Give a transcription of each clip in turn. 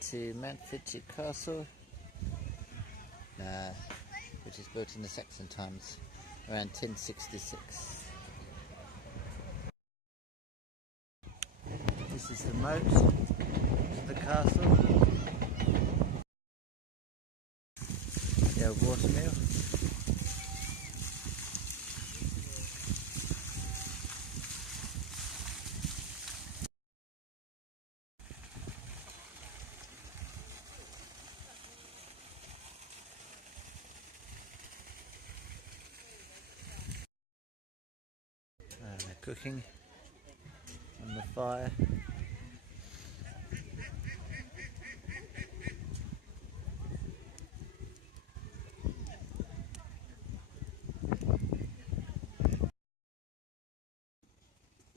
to Mount Fitchet Castle, which is built in the Saxon times around 1066. This is the moat of the castle, the old watermill. They're cooking on the fire.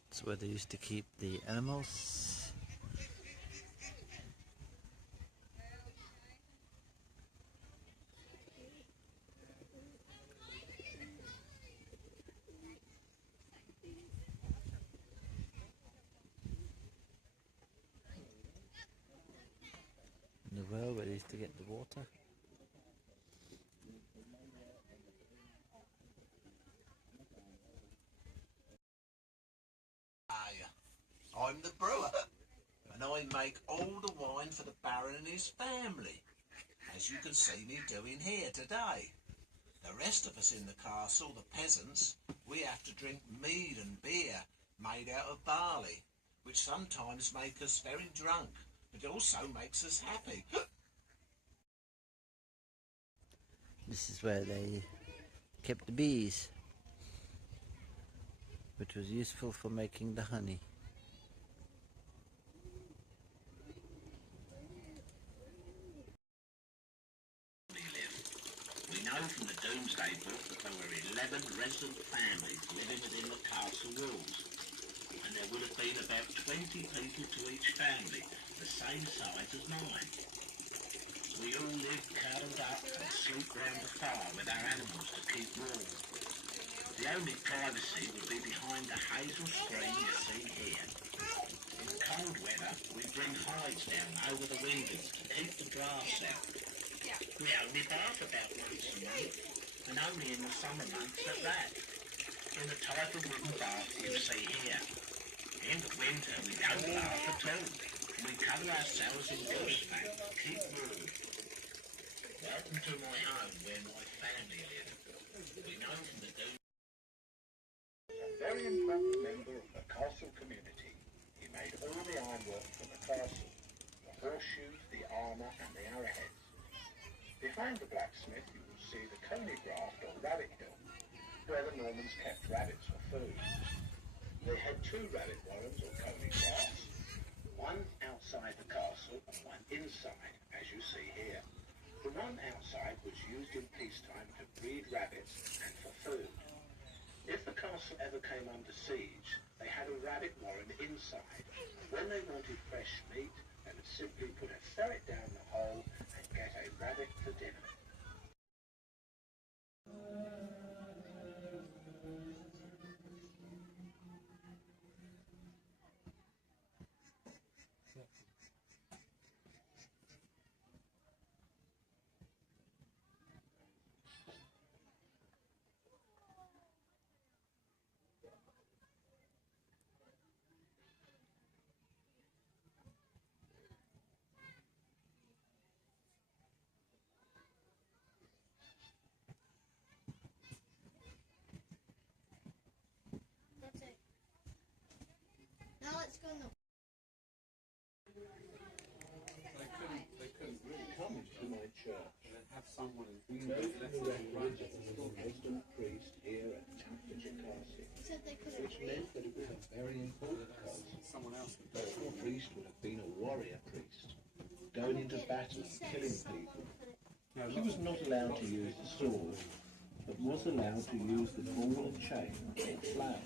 It's where they used to keep the animals. The well where they used to get the water. I'm the brewer, and I make all the wine for the Baron and his family, as you can see me doing here today. The rest of us in the castle, the peasants, we have to drink mead and beer made out of barley, which sometimes make us very drunk, but also makes us happy. This is where they kept the bees, which was useful for making the honey. We know from the Domesday Book that there were 11 resident families living within the castle walls, and there would have been about 20 people to each family, the same size as mine. We all lived curled up and sleep round the fire with our animals to keep warm. The only privacy would be behind the hazel screen you see here. In cold weather, we bring hides down over the windows to keep the drafts out. We only bath about once a month, and only in the summer months at that, in the type of wooden bath you see here. In the winter we don't bath at all, and we cover ourselves in bush fat to keep warm. Welcome to my home where my family live. We know from the a very important member of the castle community. He made all the ironwork for the castle, the horseshoes, the armour and the arrowheads. Behind the blacksmith you will see the coney graft or rabbit hill, where the Normans kept rabbits for food. They had two rabbit warrens or coney grafts, one outside the castle and one inside, as you see here. The one outside was used in peacetime to breed rabbits and for food. If the castle ever came under siege, they had a rabbit warren inside. When they wanted fresh meat, they would simply put a ferret down the hole and get a rabbit for dinner. Now let's go now. They couldn't really come to my church and then have someone in the resident priest here at Mount Fitchet Castle, which meant that it was a very important post. Someone else, the priest would have been a warrior priest, going into battle and killing people. He was not allowed to use the sword, but was allowed to use the ball and chain or flag,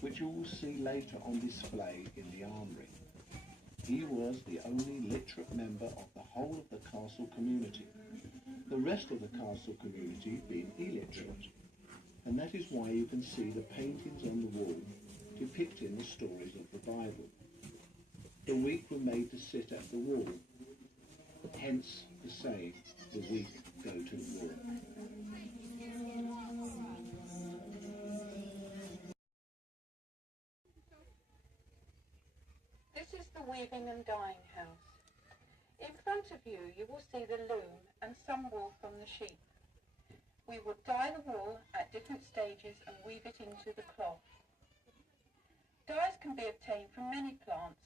which you will see later on display in the armoury. He was the only literate member of the whole of the castle community, the rest of the castle community being illiterate, and that is why you can see the paintings on the wall depicting the stories of the Bible. The weak were made to sit at the wall, Hence the saying, the weak go to the war. This is the weaving and dyeing house. In front of you, you will see the loom and some wool from the sheep. We will dye the wool at different stages and weave it into the cloth. Dyes can be obtained from many plants,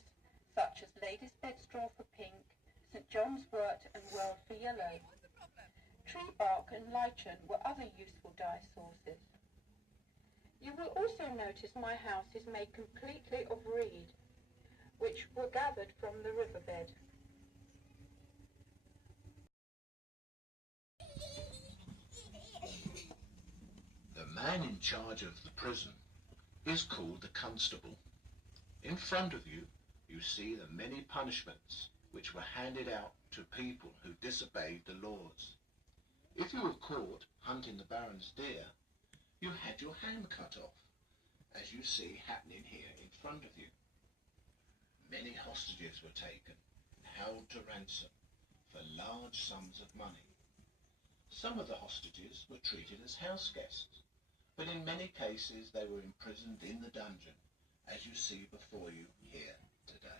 such as lady's bedstraw for pink, St. John's wort and world for yellow. Tree bark and lichen were other useful dye sources. You will also notice my house is made completely of reed, which were gathered from the riverbed. The man in charge of the prison is called the constable. In front of you, you see the many punishments which were handed out to people who disobeyed the laws. If you were caught hunting the Baron's deer, you had your hand cut off, as you see happening here in front of you. Many hostages were taken and held to ransom for large sums of money. Some of the hostages were treated as house guests, but in many cases they were imprisoned in the dungeon, as you see before you here today.